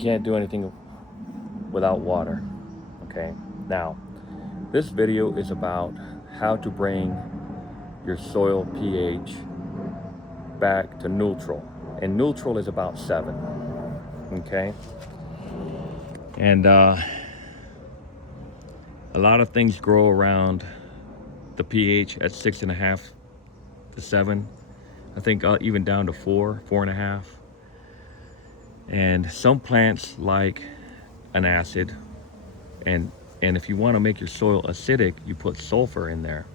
can't do anything without water. Okay, now this video is about how to bring your soil pH back to neutral, and neutral is about 7. Okay, and a lot of things grow around the pH at 6.5 to 7. I think even down to 4.5. And some plants like an acid, and if you want to make your soil acidic, you put sulfur in there.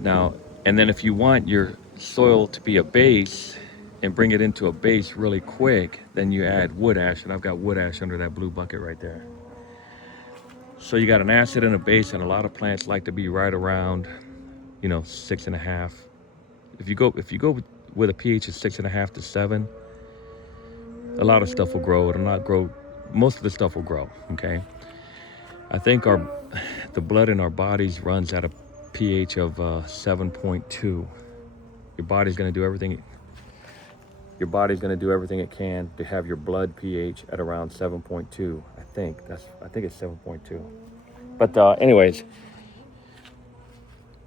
Now, and then if you want your soil to be a base and bring it into a base really quick, then you add wood ash, and I've got wood ash under that blue bucket right there. So you got an acid and a base, and a lot of plants like to be right around, 6.5. If you go with a pH of 6.5 to 7, a lot of stuff will grow. It'll not grow. Most of the stuff will grow. Okay. I think the blood in our bodies runs at a pH of 7.2. Your body's going to do everything. Your body's going to do everything it can to have your blood pH at around 7.2. I think it's 7.2. But anyways,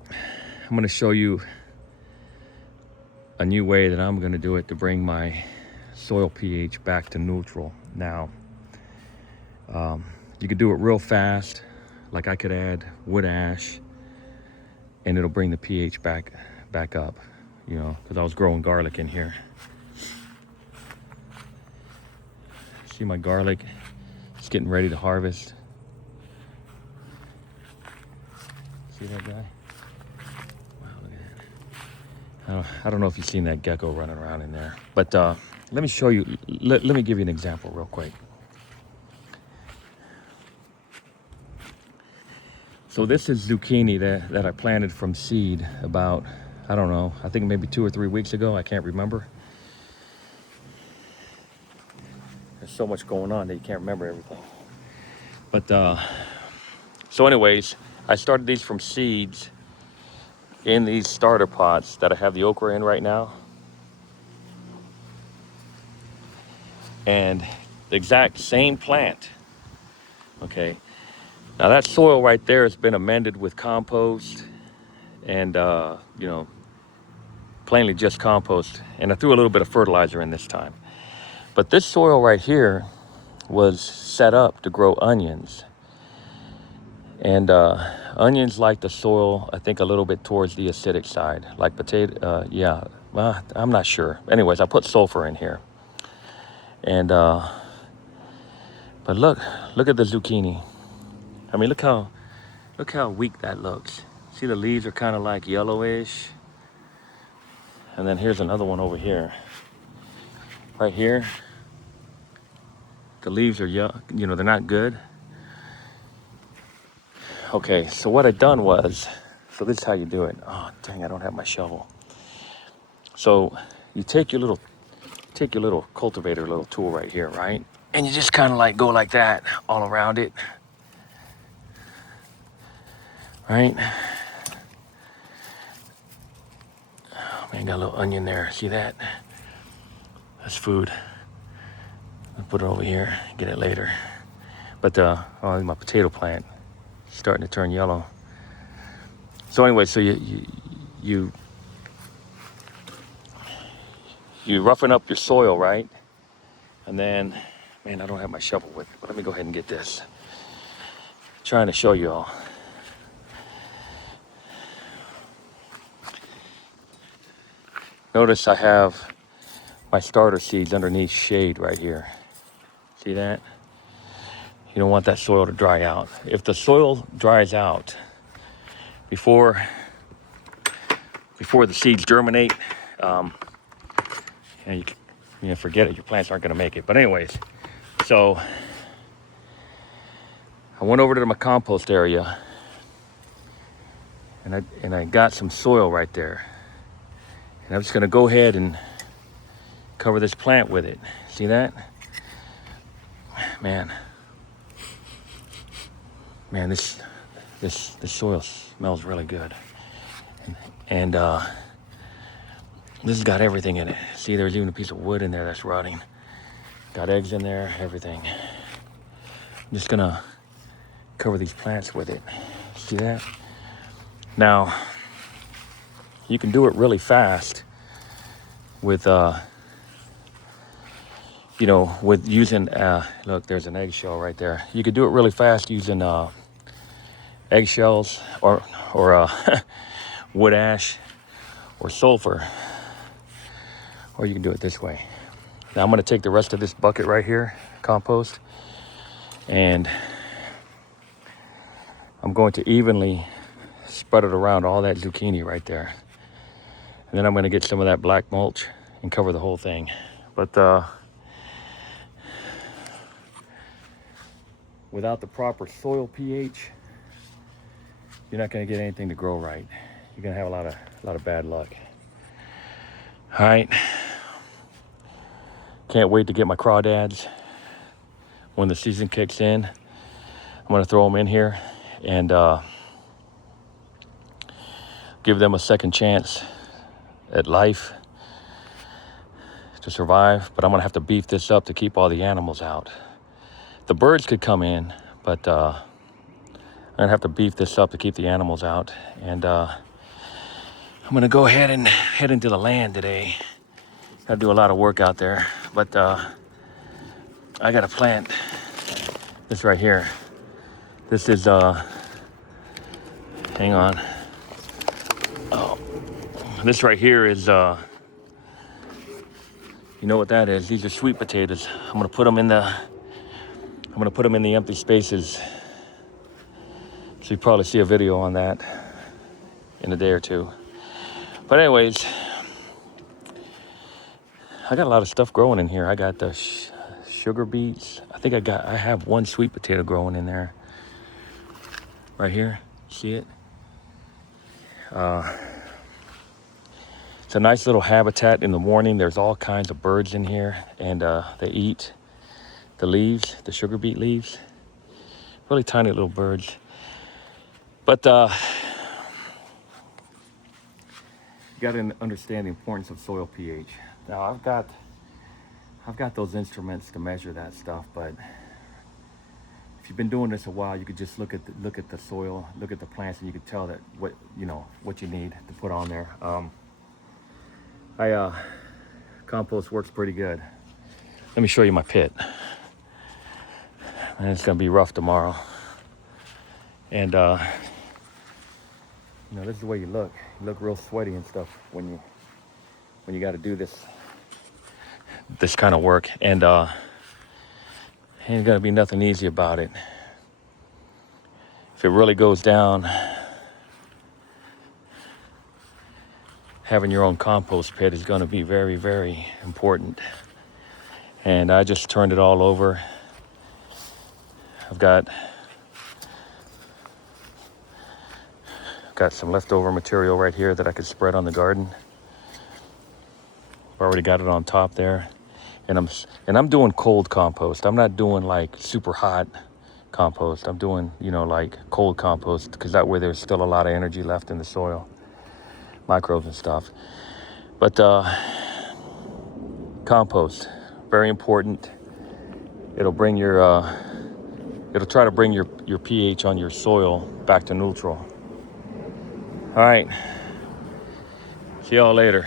I'm going to show you a new way that I'm going to do it to bring my soil pH back to neutral. Now, you could do it real fast. Like I could add wood ash, and it'll bring the pH back up. Because I was growing garlic in here. See my garlic? It's getting ready to harvest. See that guy? Wow, look at that. I don't know if you've seen that gecko running around in there, but let me show you. Let me give you an example real quick. So this is zucchini that I planted from seed about, I don't know, I think maybe 2 or 3 weeks ago. I can't remember. There's so much going on that you can't remember everything. But so anyways, I started these from seeds in these starter pots that I have the okra in right now. And the exact same plant. Okay. Now that soil right there has been amended with compost and, plainly just compost. And I threw a little bit of fertilizer in this time. But this soil right here was set up to grow onions. And onions like the soil, I think, a little bit towards the acidic side. Like potato, well, I'm not sure. Anyways, I put sulfur in here. And, but look at the zucchini. I mean, look how weak that looks. See, the leaves are kind of like yellowish. And then here's another one over here. Right here. The leaves are, they're not good. Okay, so what I done was, so this is how you do it. Oh, dang, I don't have my shovel. So you take your little cultivator, little tool right here, right? And you just kind of like go like that all around it. Right? Oh man, got a little onion there. See that? That's food. I'll put it over here, get it later. But my potato plant starting to turn yellow. So anyway, so you roughen up your soil, right? And then, man, I don't have my shovel with me, but let me go ahead and get this. Trying to show you all. Notice I have my starter seeds underneath shade right here. See that? You don't want that soil to dry out. If the soil dries out before the seeds germinate, you forget it. Your plants aren't going to make it. But anyways, so I went over to my compost area, and I got some soil right there. And I'm just going to go ahead and cover this plant with it. See that? Man, this soil smells really good. And this has got everything in it. See, there's even a piece of wood in there that's rotting. Got eggs in there, everything. I'm just gonna cover these plants with it. See that? Now, you can do it really fast with, with using, look, there's an eggshell right there. You could do it really fast using eggshells or wood ash or sulfur, or you can do it this way. Now I'm going to take the rest of this bucket right here, compost, and I'm going to evenly spread it around all that zucchini right there. And then I'm going to get some of that black mulch and cover the whole thing. But without the proper soil pH, you're not going to get anything to grow right. You're going to have a lot of bad luck. All right. Can't wait to get my crawdads when the season kicks in. I'm going to throw them in here and give them a second chance at life to survive. But I'm going to have to beef this up to keep all the animals out. The birds could come in, but I'm going to have to beef this up to keep the animals out. And I'm going to go ahead and head into the land today. Got to do a lot of work out there, but I got to plant this right here. This is, hang on. Oh, this right here is, you know what that is? These are sweet potatoes. I'm going to put them in the empty spaces. So you probably see a video on that in a day or two. But anyways, I got a lot of stuff growing in here. I got the sugar beets. I have one sweet potato growing in there. Right here, see it? It's a nice little habitat in the morning. There's all kinds of birds in here, and they eat the leaves, the sugar beet leaves. Really tiny little birds. But you got to understand the importance of soil pH. Now I've got those instruments to measure that stuff, but if you've been doing this a while, you could just look at the soil, look at the plants, and you could tell that what you need to put on there. Compost works pretty good. Let me show you my pit. And it's gonna be rough tomorrow. And this is the way you look. You look real sweaty and stuff when you got to do this kind of work, and ain't gonna be nothing easy about it. If it really goes down, having your own compost pit is going to be very, very important. And I just turned it all over. I've got some leftover material right here that I could spread on the garden. I've already got it on top there. And I'm doing cold compost. I'm not doing like super hot compost. I'm doing, like cold compost, because that way there's still a lot of energy left in the soil, microbes and stuff. But compost, very important. It'll bring it'll try to bring your pH on your soil back to neutral. All right, see y'all later.